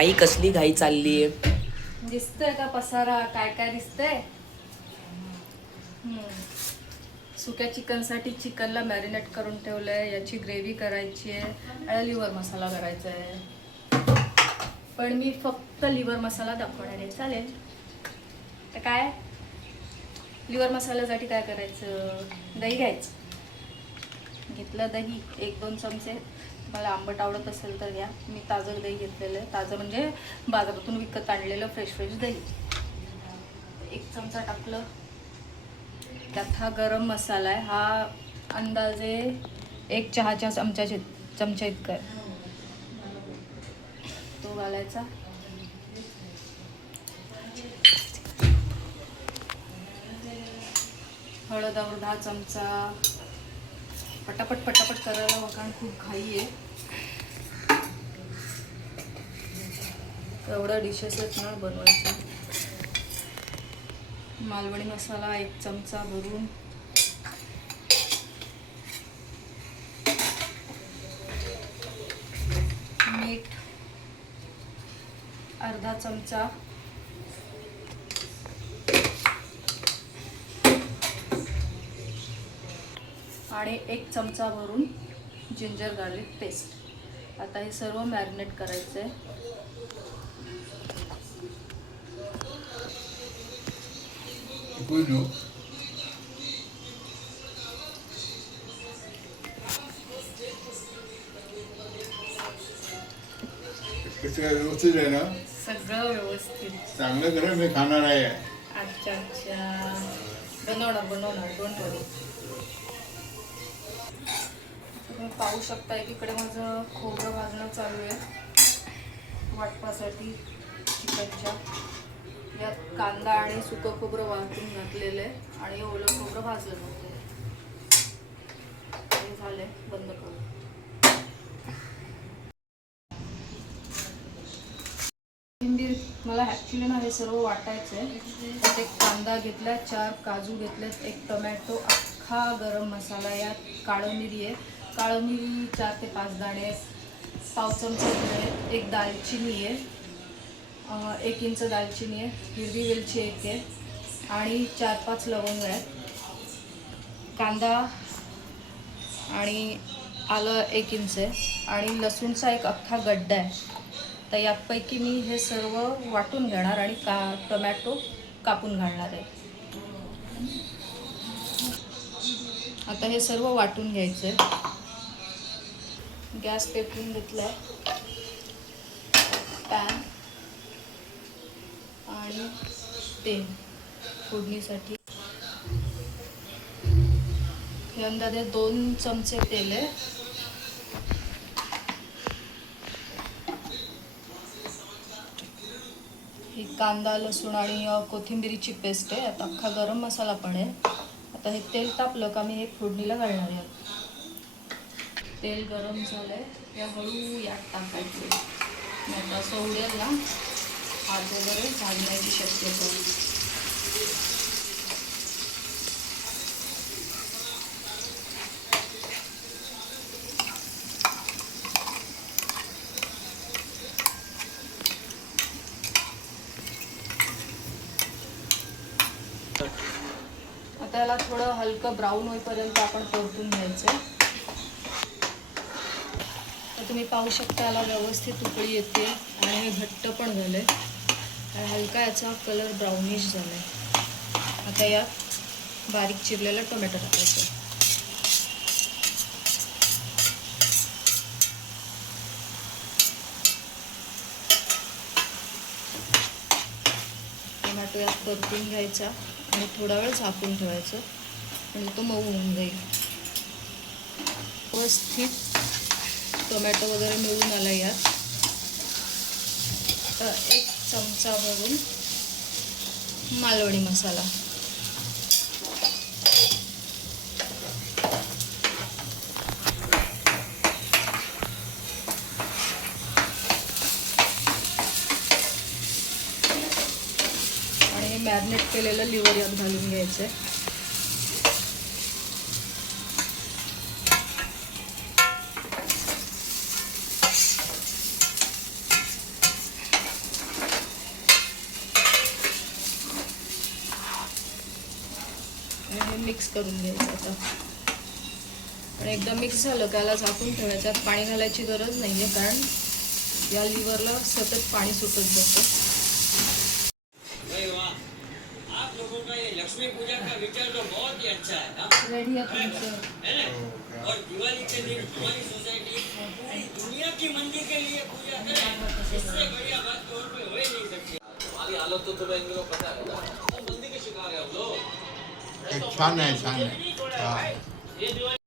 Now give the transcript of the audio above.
आई कसली घाई चालली आहे. दिसतंय का पसारा, काय काय दिसतंय. सुक्या चिकनसाठी चिकनला मॅरिनेट करून ठेवलंय. याची ग्रेव्ही करायची आहे आणि लिव्हर मसाला करायचा आहे. पण मी फक्त लिव्हर मसाला दाखवणार आहे, चालेल तर. काय लिव्हर मसाल्यासाठी काय करायचं, दही घ्यायचं. घेतलं दही 1-2 चमचे. मला आंबट आवडत असेल तर घ्या. मी ताजं दही घेतलेलं आहे. ताजं म्हणजे बाजारातून विकत आणलेलं फ्रेश दही. 1 चमचा टाकलं. त्यात हा गरम मसाला आहे. हा अंदाजे 1 चहाच्या चमचा इतका आहे. तो घालायचा. हळद 10 चमचा. पटापट करायला कारण खूप घाई आहे. एवढ्या डिशेस आहेत ना बनवायच्या. मालवणी मसाला 1 चमचा भरून. मीठ 1/2 चमचा. आणि 1 चमचा भरून जिंजर गार्लिक पेस्ट. आता हे सर्व मॅरिनेट करायचं आहे. कसं काय व्यवस्थित आहे ना? सगळं व्यवस्थित. चांगलं करा, मी खाणार आहे. अच्छा बनवणार डोंट वरी. तुम्ही पाहू शकता एकीकडे माझं खोबरं भाजणं चालू आहे वाटपासाठी चिकनच्या. यात कांदा आणि सुकं खोबरं वाटून घातलेलं आहे आणि ओलं खोबरं भाजलं नव्हतं. हे झालंय, बंद करू. मला ॲक्च्युली ना हे सर्व वाटायचं आहे. त्यात 1 कांदा घेतला, 4 काजू घेतलेत, 1 टोमॅटो, अख्खा गरम मसाला, यात काळं मिरी आहे. काळं मिरी 4 ते 5 दाणे, 1/2 चमचा आहे. 1 दालचिनी आहे, 1 इंच दालचिनी आहे. हिरवी वेलची 1 आहे आणि 4-5 लवंग आहेत. कांदा आणि आलं 1 इंच आहे आणि लसूणचा 1 अख्खा गड्डा आहे. तर यापैकी मी हे सर्व वाटून घेणार आणि टोमॅटो कापून घालणार आहे. आता हे सर्व वाटून घ्यायचं आहे. गॅस पेटवून घेतला आहे. पॅन आणि तेल फोडणीसाठी. हे अंदाजे 2 चमचे तेल आहे. ही कांदा, लसूण आणि कोथिंबिरीची पेस्ट आहे. आता अख्खा गरम मसाला पण आहे. आता हे तेल तापलं का मी हे फोडणीला घालणार आहे. तेल गरम झालंय, हे हळू यात टाकायचं. आता असं उडेल ना, हात वगैरे भाजण्याची शक्यता आहे. आता याला थोडं हलकं ब्राऊन होईपर्यंत आपण परतून घ्यायचं. तर तुम्ही पाहू शकता याला व्यवस्थित उकळी येते आणि हे घट्ट पण झालं आहे. हलका याचा कलर ब्राउनिश झाला आहे. आता यात बारीक चिरलेला टोमॅटो टाकायचा. टोमॅटो यात परतून घ्यायचा आणि थोडा वेळ झाकून ठेवायचं म्हणजे तो मऊ होऊन जाईल. व्यवस्थित टोमॅटो वगैरे मिळून आला यात. तर 1 चमचा भरून मालवणी मसाला. आणि हे मॅरिनेट केलेलं लिव्हर यात घालून घ्यायचं आहे. मिक्स करून घ्यायचं आता. आणि एकदा मिक्स झालं की याला झाकून ठेवायचं. यात पाणी घालायची गरज नाही आहे, कारण या लिव्हरला सतत पाणी सुटत जातं. आप लोगों का ये लक्ष्मी पूजा का विचार तो बहुत ही अच्छा है ना? रेडी आहे तुमचं. है ना? और दिवाली के दिन हमारी सोसाइटी पूरी दुनिया की मंदी के लिए पूजा करे, इससे बढ़िया बात तो और कोई हो ही नहीं सकती. हमारी हालत तो तुम्हें इन लोगों को पता है ना? हम मंदी के शिकार है हम लोग. छान आहे छान आहे हा. ये दिवाली